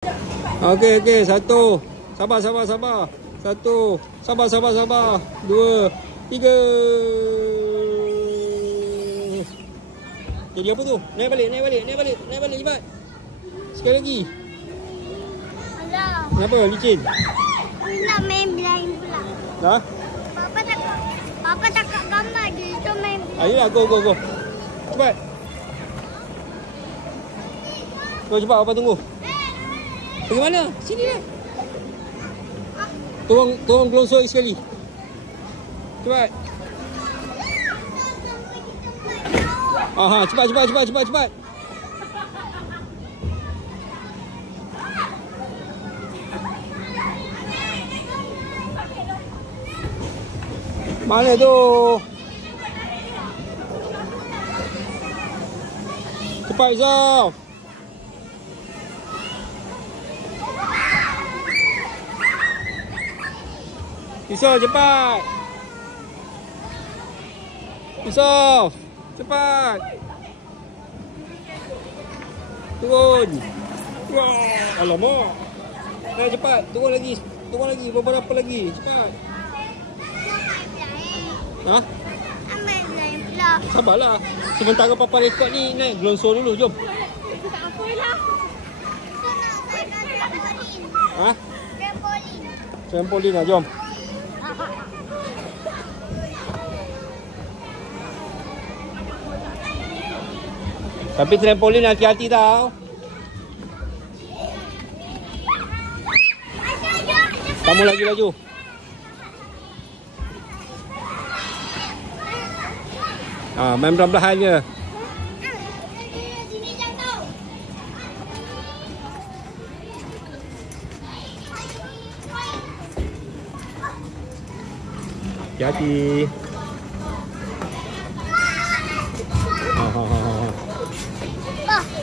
Okey, okey. Satu. Sabar, sabar, sabar. Satu. Sabar, sabar, sabar. Dua. Tiga. Jadi apa tu? Naik balik, naik balik, naik balik. Naik balik cepat. Sekali lagi. Alah. Kenapa? Licin? Nak main blind pula. Dah? Papa takut gambar dia. So main blind. Ayolah, go, go, go. Cepat. Go cepat, Papa tunggu. Pergi mana? Sini lah. Tolong gelonsor sekali. Cepat. Aha, cepat, cepat, cepat, cepat, cepat. Mana tu? Cepat, Zaf. Yusof, cepat. Yusof, cepat. Turun. Wah, alamak. Naik cepat, turun lagi. Turun lagi, beberapa lagi. Cepat. Ha? Main blind pula. Sabarlah. Sementara Papa rekod ni, naik gelonsor dulu, jom. Tak apalah. So nak trampolin. Ha? Trampolin. Trampolin lah, jom. Tapi trampolin hati-hati tau. Kamu lagi laju. Main perlahan-lahan je. Sini jatuh. Hati-hati.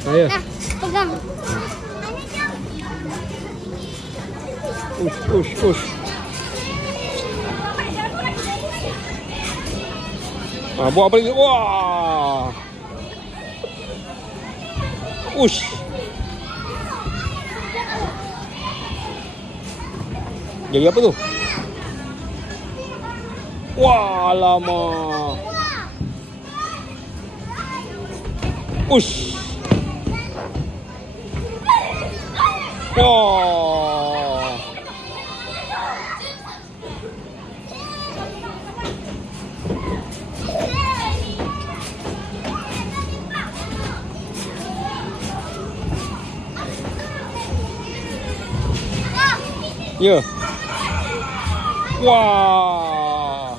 Ayo. Nah, pegang. Push, push, push. Buat apa lagi? Wah. Push. Jadi apa tu? Wah, lama. Push. Wah. Ya. Wah.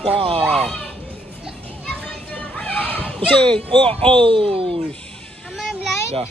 Wah. Pusing. Oh. Main blind. Dah.